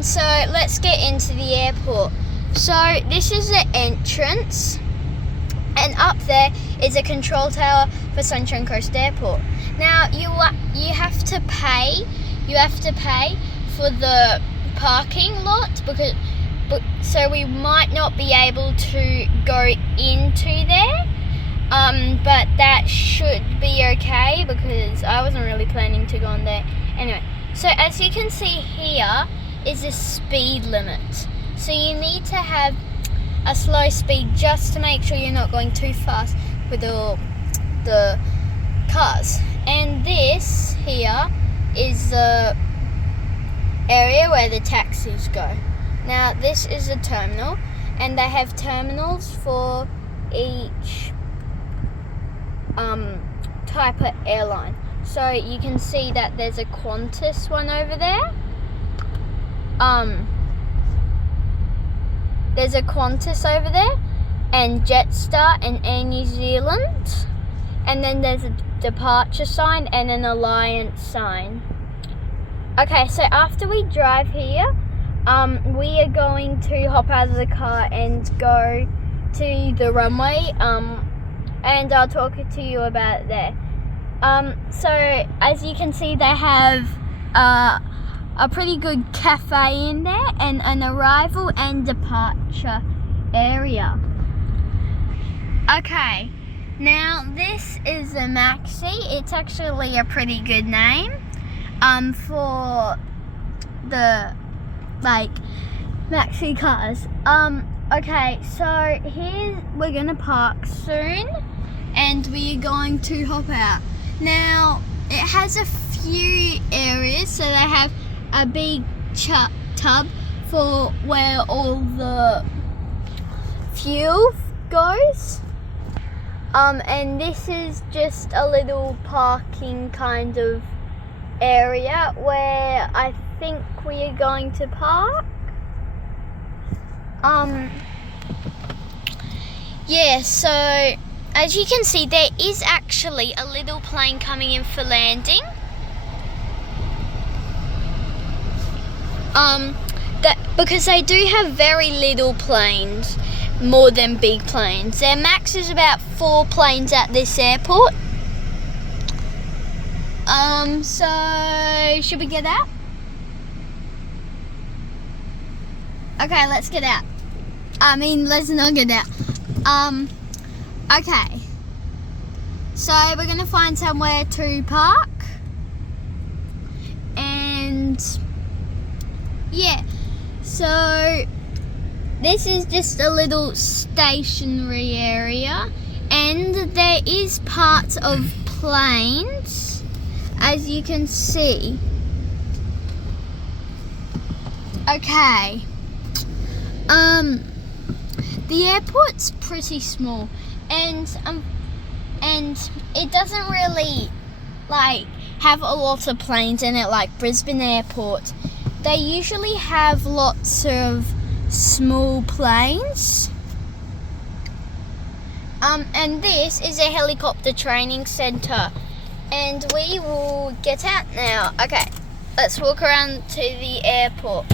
And so let's get into the airport. So this is the entrance, and up there is a control tower for Sunshine Coast Airport. Now you have to pay. You have to pay for the parking lot so we might not be able to go into there. But that should be okay because I wasn't really planning to go in there. Anyway, so as you can see here is a speed limit. So you need to have a slow speed just to make sure you're not going too fast with all the cars. And this here is the area where the taxis go. Now this is a terminal, and they have terminals for each type of airline. So you can see that there's a Qantas one over there. There's a Qantas over there, and Jetstar and Air New Zealand. And then there's a departure sign and an Alliance sign. Okay, so after we drive here, we are going to hop out of the car and go to the runway, and I'll talk to you about it there. So as you can see, they have a pretty good cafe in there and an arrival and departure area. Okay, now this is a Maxi. It's actually a pretty good name for the Maxi cars. Okay, so here we're gonna park soon, and we are going to hop out. Now it has a few areas, so they have a big tub for where all the fuel goes, and this is just a little parking kind of area where I think we are going to park. Yeah, so as you can see, there is actually a little plane coming in for landing. Because they do have very little planes, more than big planes. Their max is about 4 planes at this airport. So should we get out? Okay, let's get out. Let's not get out. Okay. So we're gonna find somewhere to park. And yeah, so this is just a little stationary area, and there is parts of planes, as you can see. Okay. The airport's pretty small, and it doesn't really have a lot of planes in it like Brisbane Airport. They usually have lots of small planes. And this is a helicopter training centre, and we will get out now. Okay, let's walk around to the airport.